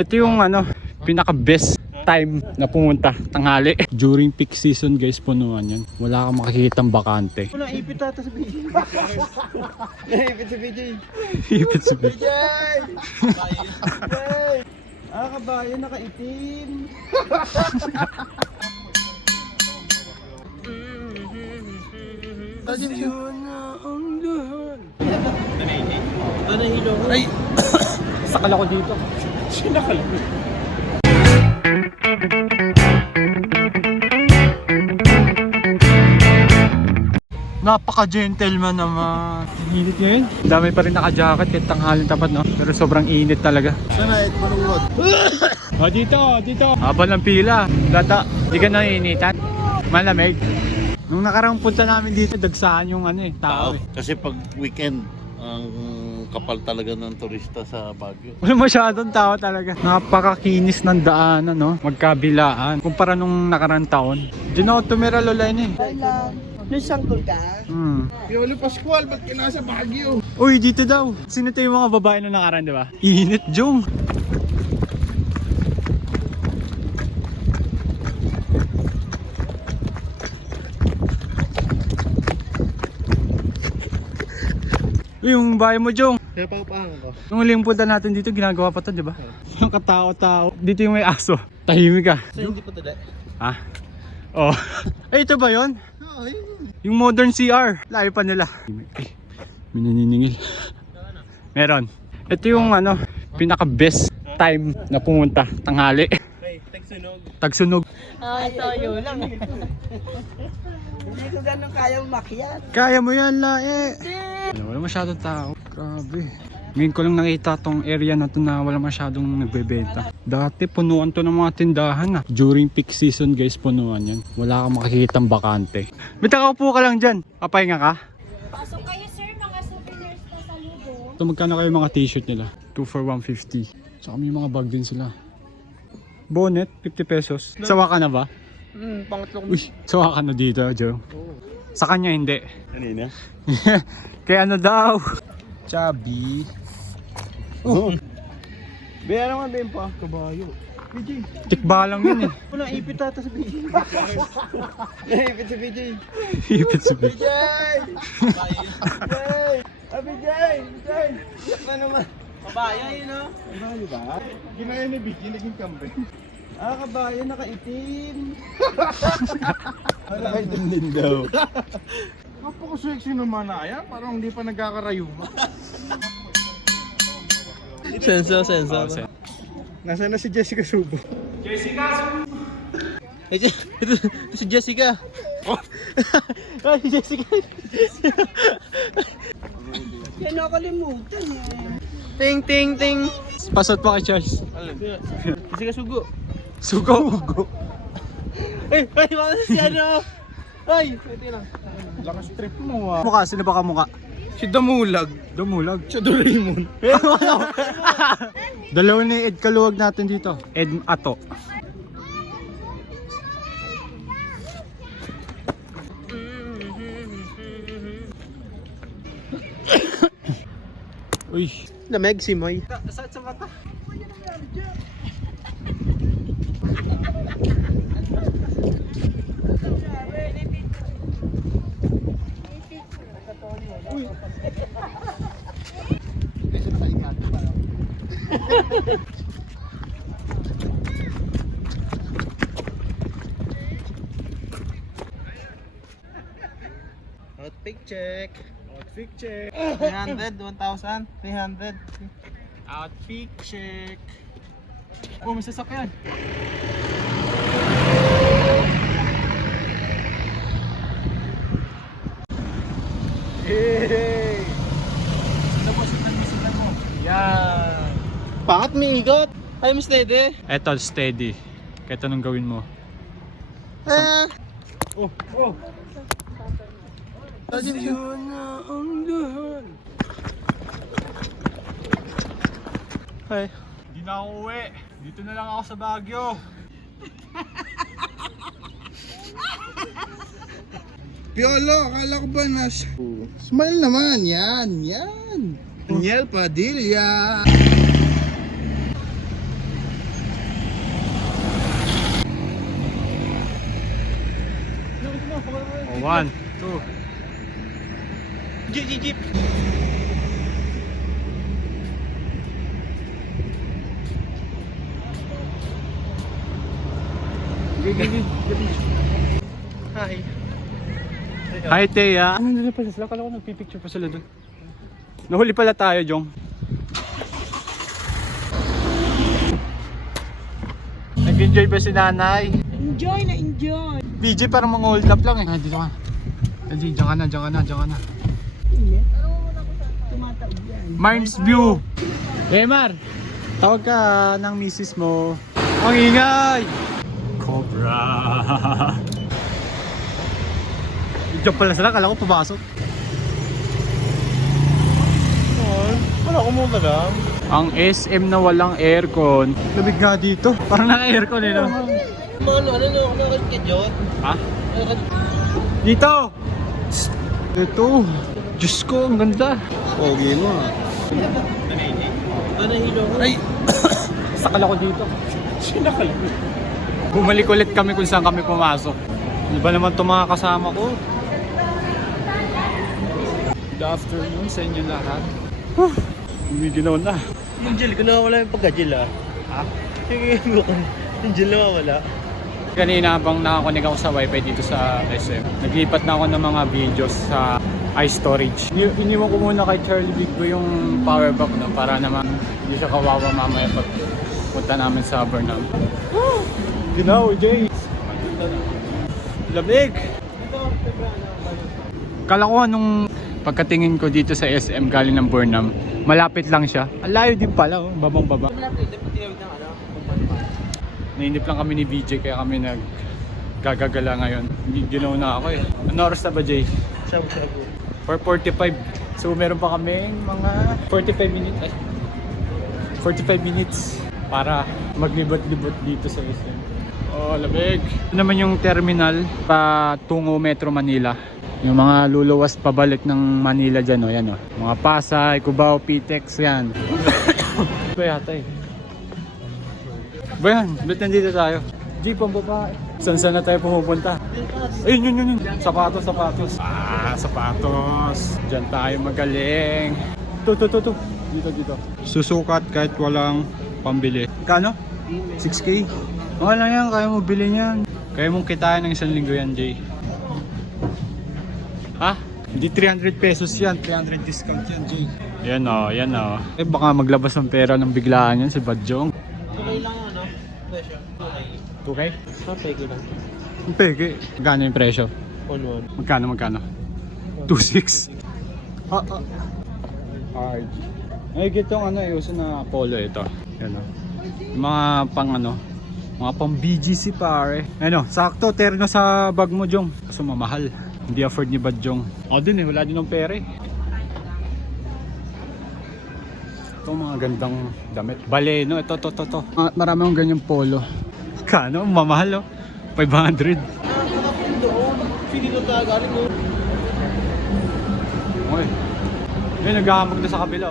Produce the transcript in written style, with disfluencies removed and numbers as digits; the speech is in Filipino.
Ito yung ano, pinaka best time na pumunta, tanghali. During peak season guys, punuan yan. Wala kang makikitang bakante. Wala ipit ata sa BJ. Naipit sa BJ. Ipit sa BJ! Ah, kabayan, nakaitim. Yun na ang lahat. Nahilo ko. Ay! Sakal ako dito. Sinakal ko. Napaka-gentleman naman. Init ngayon. Dami pa rin naka-jacket kahit tanghalin tapat, no? Pero sobrang init talaga. Sana it manungod. Dito. Habang ng pila. Data, di ka naiinitan. Malamig. Nung nakaraang punta namin dito, dagsaan yung ano tao eh. Kasi pag weekend, ang kapal talaga ng turista sa Baguio. Wala masyadong tao talaga. Napakakinis ng daanan, no? Magkabilaan. Kumpara nung nakaraang taon. Diyan ako tumira, Lola, eh. Nung sanggol ka? Piolo Pascual, ba't ka nasa Baguio? Uy, dito daw. Sino tayo yung mga babae nung nakaraan, di ba? Init, Jong. Uy, yung bahay mo, Jong. Kaya papahangan ko. Nung huling punta natin dito, ginagawa pa to, di ba? Yung katao-tao. Dito yung may aso. Tahimik ka. So hindi pa tada? Ah? Oh. Ay, ito ba yun? Oo, yun. Yung modern CR. Layo pa nila. Ay, may naniningil. Meron. Ito yung ano, pinaka best time na pumunta, tanghali. Ay, tagsunog. Tagsunog. Ay, tayo lang. Hindi ko ganun kaya umakyat. Kaya mo yan, lae. Wala masyadong tao. Grabe. Ngayon ko lang nakita tong area na to na wala masyadong nagbebenta. Dati punuan to ng mga tindahan. During peak season guys, punuan yan. Wala kang makikitang bakante. Bita ka, upo ka lang dyan. Papahinga ka? Pasok kayo sir, mga souvenirs na sa lubo. Ito, magkano kayo mga t-shirt nila? 2 for 150. Tsaka may mga bag din sila. Bonnet, 50 pesos. Sawa ka na ba? Pangatlo ko. Uy, sawa ka na dito, Joe. Sa kanya hindi. Kanina? Kaya ano daw? Chubby. Oh. Baya naman din pa. Kabayo. BJ. Tikba lang yun eh. Wala ipit ata sa BJ. Naipit sa BJ. Ipit sa bit. BJ! BJ! Ah, BJ! BJ! Yak na naman. Kabaya yun, no? Kabayo ba? Ginaya ni BJ, naging kambe. Ah, kabayo, nakaitim. Nakaitim din daw. Napaka-sexy naman na yan. Parang hindi pa nagkakarayuma. Senso. Nasaan na si Jessica Subo? Jessica! Ito si Jessica. Ay, si Jessica. Yan nakalimutan eh. Ting. Pasot pa kay Charles. Jessica Sugo. Sugo. Ay, bakit si ano? Ay, ito lang. Lakas trip mo ah. Mukha, sino ba kamukha? Si Damulag. Dumulag. Si Doraemon. Dalawa ni Ed Kaluwag natin dito. Ed Ato. Uy. Lamig si Moy. Saan sa mata? Outfit check. 300, 1,000, 300. Outfit check. Oh, may sasakyan. Hey! Sundan mo. Yan. Bakit may ikot? Ay, mas steady. Eto, steady. Kahit anong gawin mo. Oh. Yun na ang lahat. Ay. Hindi na ako uwi. Dito na lang ako sa Baguio. Piolo, akala ko ba Smile naman, yan. Daniel Padilla. 1, 2. Jeep, jeep, jeep. Hi. Hi, Thea. Ano nila pala sila? Kala ko nagpipicture pa sila dun. Nahuli pala tayo, Jong. Nag-enjoy ba si nanay? Enjoy na enjoy. BJ parang mga hold up lang eh. Dito ka. Diyan ka na, diyan ka na, diyan ka na. Tumataog yan. Mines View. Mar, tawag ka ng misis mo. Ang ingay! Cobra. Diyan pala sila, kala ko pumasok. Wala ko muna lang. Ang SM na walang aircon. Lamig nga dito. Parang naka-aircon eh, no? Ano, kakit ka, Jot? Ha? Dito! Ito. Diyos ko, ang ganda. Pogi mo ah. Nahilo ko. Ay! Sakal ako dito. Sinakal ko. Bumalik ulit kami kung saan kami pumasok. Ano ba naman itong mga kasama ko? Good afternoon sa inyo lahat. Umiginaw na. Yung gel ko nawawala yung pagka-gel ah. Ha? Yung gel nawawala. Kanina habang nakakonig ako sa wifi dito sa SM, naglipat na ako ng mga videos sa iStorage. Iniwan ko muna kay Charlie Big Boy yung power bank no, para naman hindi siya kawawa mamaya pag punta namin sa Burnham. Ginaw, Jay! Lamig! Kala ko nung pagkatingin ko dito sa SM galing ng Burnham, malapit lang siya. Ang layo din pala, oh. Babang-baba. Nainip lang kami ni BJ kaya kami naggagagala ngayon. Ginaw na ako eh. Ano oras na ba, Jay? Shabu-shabu. 4:45. So meron pa kaming mga 45 minutes. Ay, 45 minutes para maglibot-libot dito sa SM. Oh, lamig. Ito naman yung terminal patungo Metro Manila. Yung mga luluwas pabalik ng Manila dyan, oh, yan, oh. Mga Pasay, Cubao, Pitex, yan. Ito yata eh. Ba yan, ba't nandito tayo? Jeep ang babae. Saan na tayo pumupunta? Ayun, yun. Sapatos. Sapatos. Diyan tayo magaling. Ito. Dito. Susukat kahit walang pambili. Kano? 6K? Okay lang yan, kaya mo bilhin yan. Kaya mong kitain ng 1 linggo yan, Jay. Ha? Hindi 300 pesos yan, 300 discount yan, Jay. Yan o. Eh baka maglabas ng pera ng biglaan yan si Badjong. Okay lang ano? Presyo. Okay. 2K? Peke lang. Ang peke. Magkano yung presyo? 1-1. Magkano? 2.6. RG. Ay, gitong uso na polo ito. Yan o. Yung mga mga pang BGC pare. Sakto, terno sa bag mo, Jong. Kaso mamahal. Hindi afford ni Badjong. Ako din wala din ng pera eh. Ito mga gandang damit. Baleno, ito. Marami akong ganyan polo. Kano? Mamahal 500. Sige na tayo galing mo. Okay. Yun, naghahamog na sa kabila